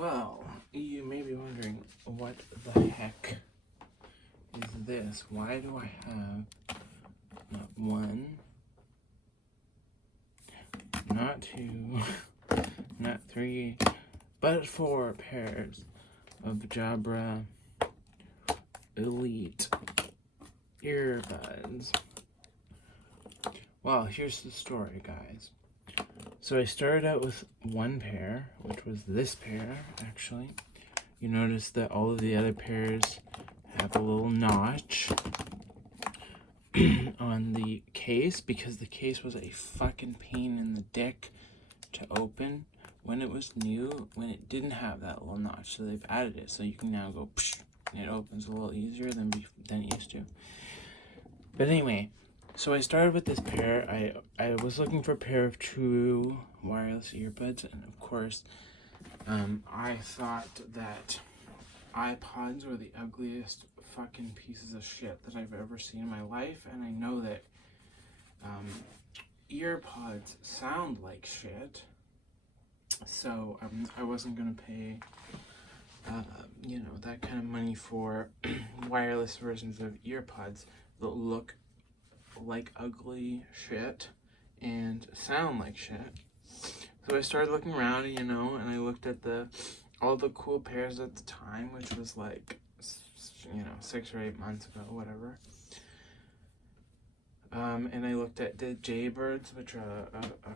Well, you may be wondering, what the heck is this? Why do I have not one, not two, not three, but 4 pairs of Jabra Elite earbuds? Well, here's the story, guys. So I started out with 1 pair, which was this pair, actually. You notice that all of the other pairs have a little notch on the case, because the case was a fucking pain in the dick to open when it was new, when it didn't have that little notch. So they've added it, so you can now go psh, and it opens a little easier than it used to. But anyway, so I started with this pair. I was looking for a pair of true wireless earbuds, and of course, I thought that iPods were the ugliest fucking pieces of shit that I've ever seen in my life, and I know that earpods sound like shit, so I wasn't gonna pay that kind of money for wireless versions of earpods that look like ugly shit and sound like shit. So I started looking around, and I looked at all the cool pairs at the time, which was like 6 or 8 months ago, whatever. And I looked at the Jaybirds, which a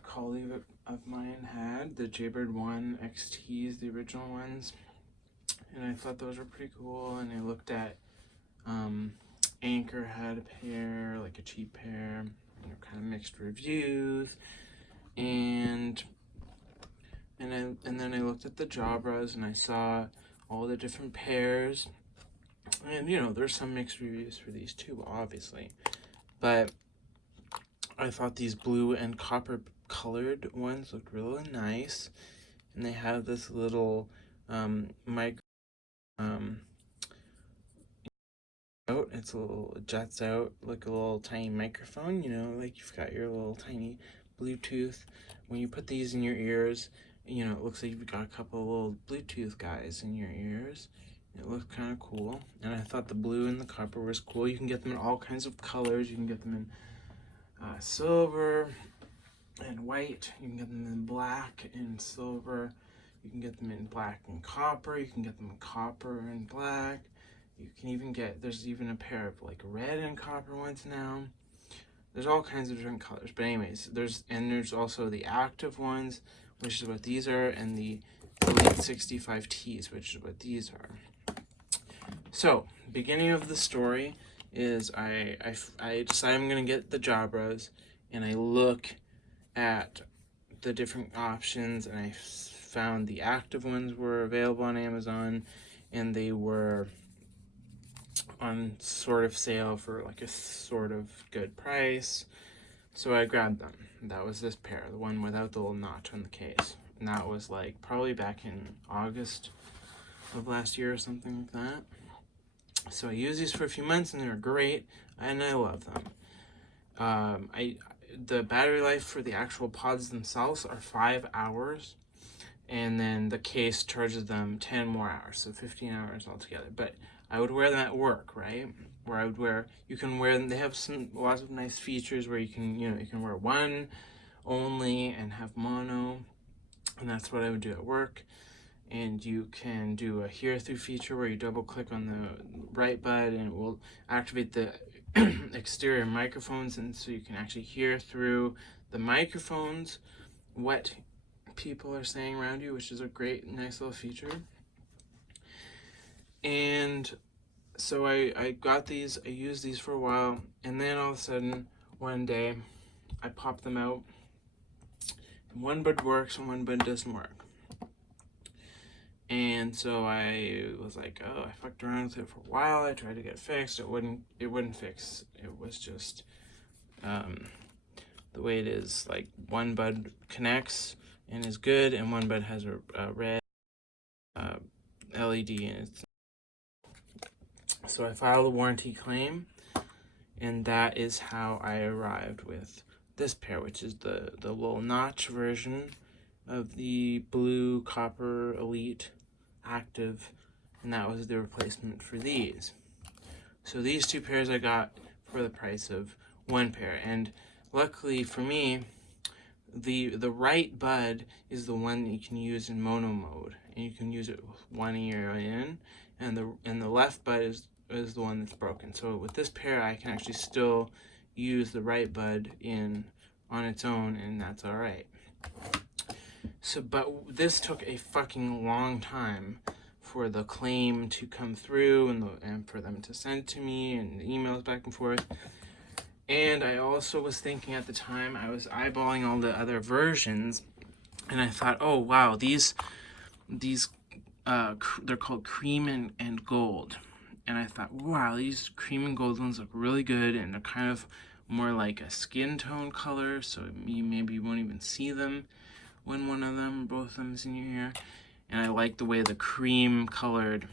colleague of mine had, the Jaybird 1 XTs, the original ones, and I thought those were pretty cool. And I looked at Anchor had a pair, like a cheap pair, kind of mixed reviews, and then I looked at the Jabras, and I saw all the different pairs, and there's some mixed reviews for these too, obviously, but I thought these blue and copper colored ones looked really nice, and they have this little mic out. It's a little, it juts out like a little tiny microphone, like you've got your little tiny Bluetooth. When you put these in your ears, it looks like you've got a couple of little Bluetooth guys in your ears. It looks kind of cool, and I thought the blue and the copper was cool. You can get them in all kinds of colors. You can get them in silver and white. You can get them in black and silver. You can get them in black and copper. You can get them in copper and black. You can even there's even a pair of like red and copper ones now. There's all kinds of different colors. But anyways, there's also the active ones, which is what these are, and the Elite 65Ts, which is what these are. So, beginning of the story is I decide I'm going to get the Jabras, and I look at the different options, and I found the active ones were available on Amazon, and they were on sort of sale for like a sort of good price. So I grabbed them. That was this pair, the one without the little notch on the case. And that was like probably back in August of last year or something like that. So I used these for a few months, and they were great, and I love them. The battery life for the actual pods themselves are 5 hours, and then the case charges them 10 more hours, so 15 hours altogether. But I would wear them at work, right? Where you can wear them. They have lots of nice features where you can wear one only and have mono, and that's what I would do at work. And you can do a hear through feature where you double click on the right bud, and it will activate the exterior microphones, and so you can actually hear through the microphones what people are saying around you, which is a great, nice little feature. And so I got these, I used these for a while, and then all of a sudden, one day, I popped them out, and one bud works and one bud doesn't work. And so I was like, oh, I fucked around with it for a while. I tried to get it fixed. It wouldn't fix. It was just the way it is. Like, one bud connects and is good, and one bud has a red LED in it. So I filed a warranty claim, and that is how I arrived with this pair, which is the little notch version of the blue copper Elite active, and that was the replacement for these. So these 2 pairs I got for the price of 1 pair, and luckily for me, the right bud is the one that you can use in mono mode, and you can use it with one ear in, and the left bud is the one that's broken. So with this pair, I can actually still use the right bud in on its own, and that's all right. So, but this took a fucking long time for the claim to come through, and for them to send to me, and emails back and forth. And I also was thinking at the time, I was eyeballing all the other versions, and I thought, oh wow, these they're called cream and gold. And I thought, wow, these cream and gold ones look really good, and they're kind of more like a skin tone color, so maybe you won't even see them when one of them or both of them is in your ear. And I like the way the cream colored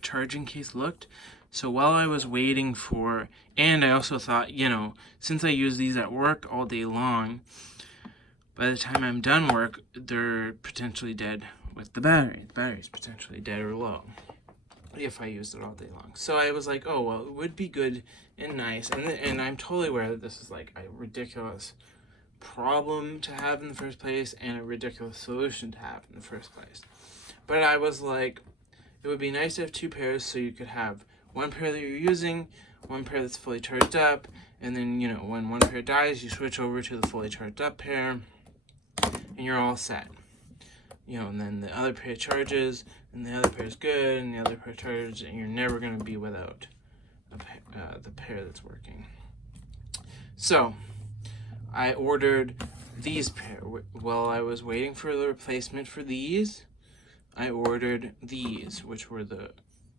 charging case looked. So while I was waiting for, and I also thought, you know, since I use these at work all day long, by the time I'm done work, they're potentially dead with the battery. The battery's potentially dead or low if I used it all day long. So I was like, oh, well, it would be good and nice. And I'm totally aware that this is like a ridiculous problem to have in the first place and a ridiculous solution to have in the first place. But I was like, it would be nice to have 2 pairs so you could have 1 pair that you're using, 1 pair that's fully charged up, and then, you know, when 1 pair dies, you switch over to the fully charged up pair, and you're all set. You know, and then the other pair charges, and the other pair is good, and the other pair charges, and you're never going to be without the pair that's working. So, I ordered these pair. While I was waiting for the replacement for these, I ordered these, which were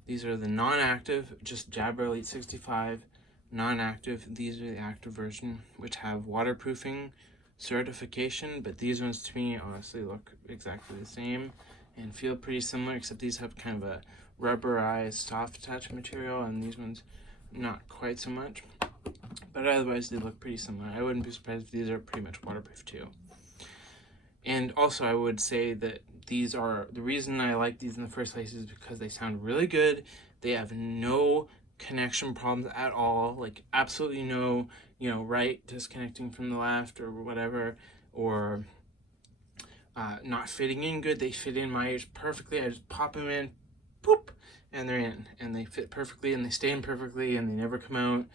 these are the non-active, just Jabra Elite 65, non-active. These are the active version, which have waterproofing certification, but these ones to me honestly look exactly the same and feel pretty similar, except these have kind of a rubberized soft touch material, and these ones not quite so much. But otherwise they look pretty similar. I wouldn't be surprised if these are pretty much waterproof too. And also I would say that these are, the reason I like these in the first place is because they sound really good. They have no connection problems at all, like absolutely no, you know, right disconnecting from the left or whatever, or not fitting in good. They fit in my ears perfectly. I just pop them in, poop, and they're in, and they fit perfectly, and they stay in perfectly, and they never come out,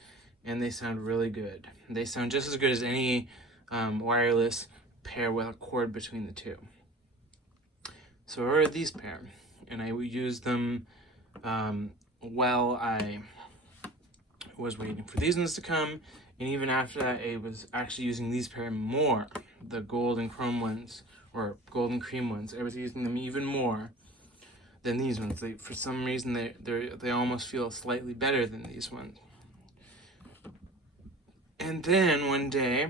and they sound really good. They sound just as good as any wireless pair with a cord between the two. So I ordered these pair, and I would use them while I was waiting for these ones to come, and even after that I was actually using these pair more, the gold and chrome ones, or gold and cream ones. I was using them even more than these ones. For some reason they almost feel slightly better than these ones. And then one day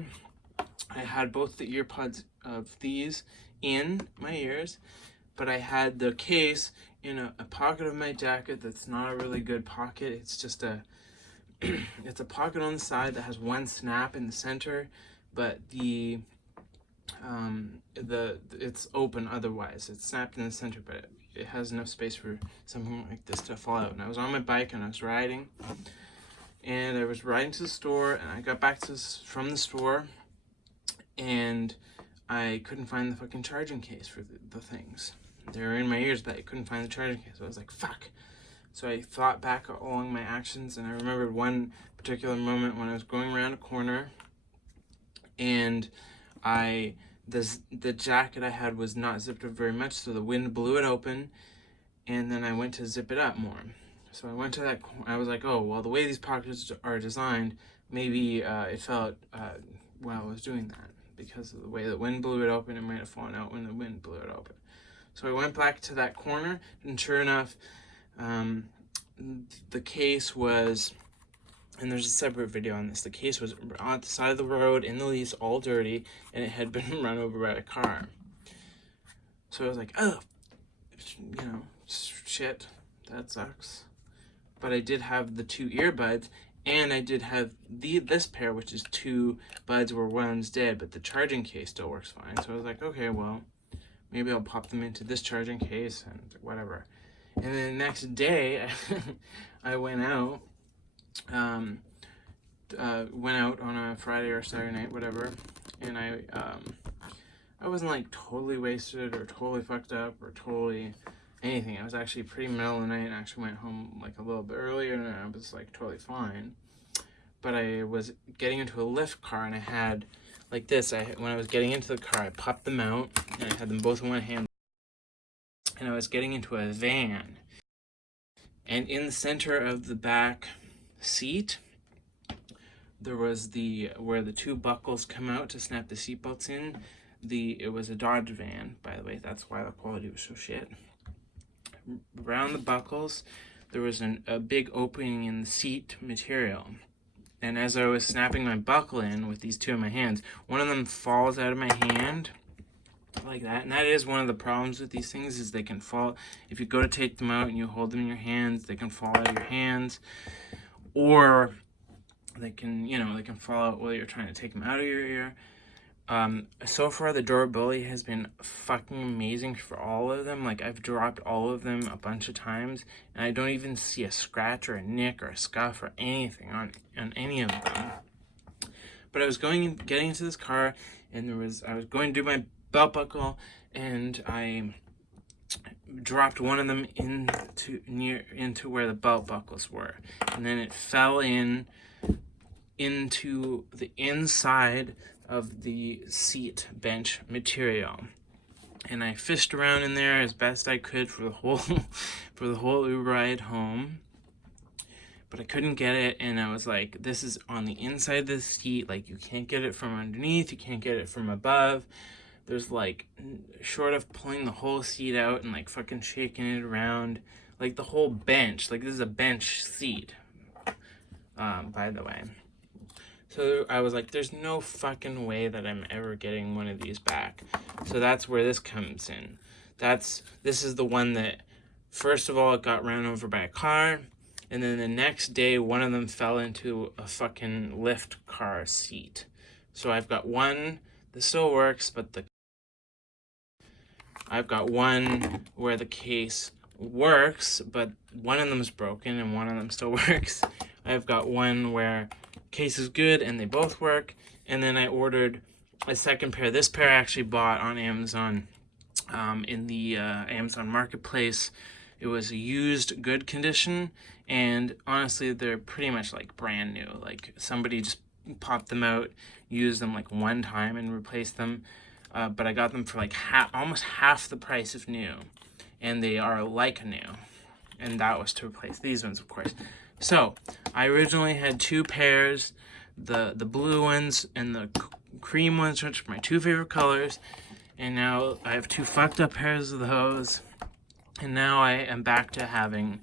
I had both the ear pods of these in my ears, but I had the case in a pocket of my jacket that's not a really good pocket. It's just it's a pocket on the side that has one snap in the center, but it's open otherwise. It's snapped in the center, but it has enough space for something like this to fall out. And I was on my bike and I was riding, and I was riding to the store, and I got back from the store, and I couldn't find the fucking charging case for the things. They were in my ears, but I couldn't find the charging case. So I was like, fuck. So I thought back along my actions, and I remembered one particular moment when I was going around a corner, and the jacket I had was not zipped up very much, so the wind blew it open, and then I went to zip it up more. So I went to that, I was like, oh, well, the way these pockets are designed, maybe it felt while I was doing that, because of the way the wind blew it open, it might have fallen out when the wind blew it open. So I went back to that corner, and sure enough, the case was, and there's a separate video on this, the case was on the side of the road in the leaves, all dirty, and it had been run over by a car. So I was like, oh, you know, shit, that sucks. But I did have the 2 earbuds, and I did have this pair, which is 2 buds where one's dead, but the charging case still works fine. So I was like, okay, well, maybe I'll pop them into this charging case and whatever. And then the next day, I went out, on a Friday or Saturday night, whatever, and I wasn't like totally wasted or totally fucked up or totally anything. I was actually pretty middle of the night and actually went home like a little bit earlier, and I was like totally fine. But I was getting into a lift car, and I had like this. When I was getting into the car, I popped them out and I had them both in one hand, and I was getting into a van, and in the center of the back seat there was where the two buckles come out to snap the seatbelts in. It was a Dodge van, by the way. That's why the quality was so shit. Around the buckles, there was a big opening in the seat material. And as I was snapping my buckle in with these two in my hands, one of them falls out of my hand like that. And that is one of the problems with these things, is they can fall. If you go to take them out and you hold them in your hands, they can fall out of your hands. Or they can fall out while you're trying to take them out of your ear. So far the durability has been fucking amazing for all of them. Like, I've dropped all of them a bunch of times, and I don't even see a scratch or a nick or a scuff or anything on any of them. But I was getting into this car, and I was going to do my belt buckle, and I dropped one of them into where the belt buckles were, and then it fell into the inside of the seat bench material, and I fished around in there as best I could for the whole Uber ride home, but I couldn't get it. And I was like, this is on the inside of the seat, like you can't get it from underneath, you can't get it from above. There's like, short of pulling the whole seat out and like fucking shaking it around, like the whole bench, like this is a bench seat, by the way. So I was like, there's no fucking way that I'm ever getting one of these back. So that's where this comes in. This is the one that, first of all, it got ran over by a car, and then the next day, one of them fell into a fucking lift car seat. So I've got one that still works, but I've got one where the case works, but one of them is broken and one of them still works. I've got one where case is good and they both work, and then I ordered a second pair. This pair I actually bought on Amazon, in the Amazon Marketplace. It was a used good condition, and honestly they're pretty much like brand new. Like, somebody just popped them out, used them like one time and replaced them, but I got them for like almost half the price of new, and they are like new, and that was to replace these ones, of course. So I originally had two pairs, the blue ones and the cream ones, which are my two favorite colors, and now I have two fucked up pairs of those, and now I am back to having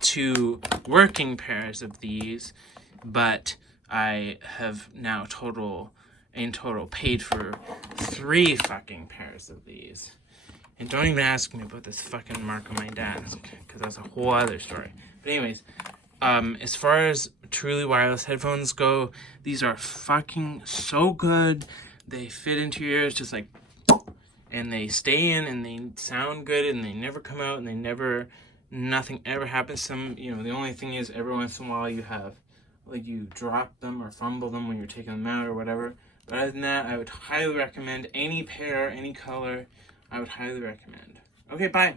two working pairs of these, but I have now in total paid for 3 fucking pairs of these. And don't even ask me about this fucking mark on my desk, because that's a whole other story. But anyways, as far as truly wireless headphones go, these are fucking so good. They fit into your ears just like, and they stay in, and they sound good, and they never come out, and nothing ever happens to them. You know, the only thing is every once in a while you drop them or fumble them when you're taking them out or whatever. But other than that, I would highly recommend any pair, any color. I would highly recommend. Okay, bye.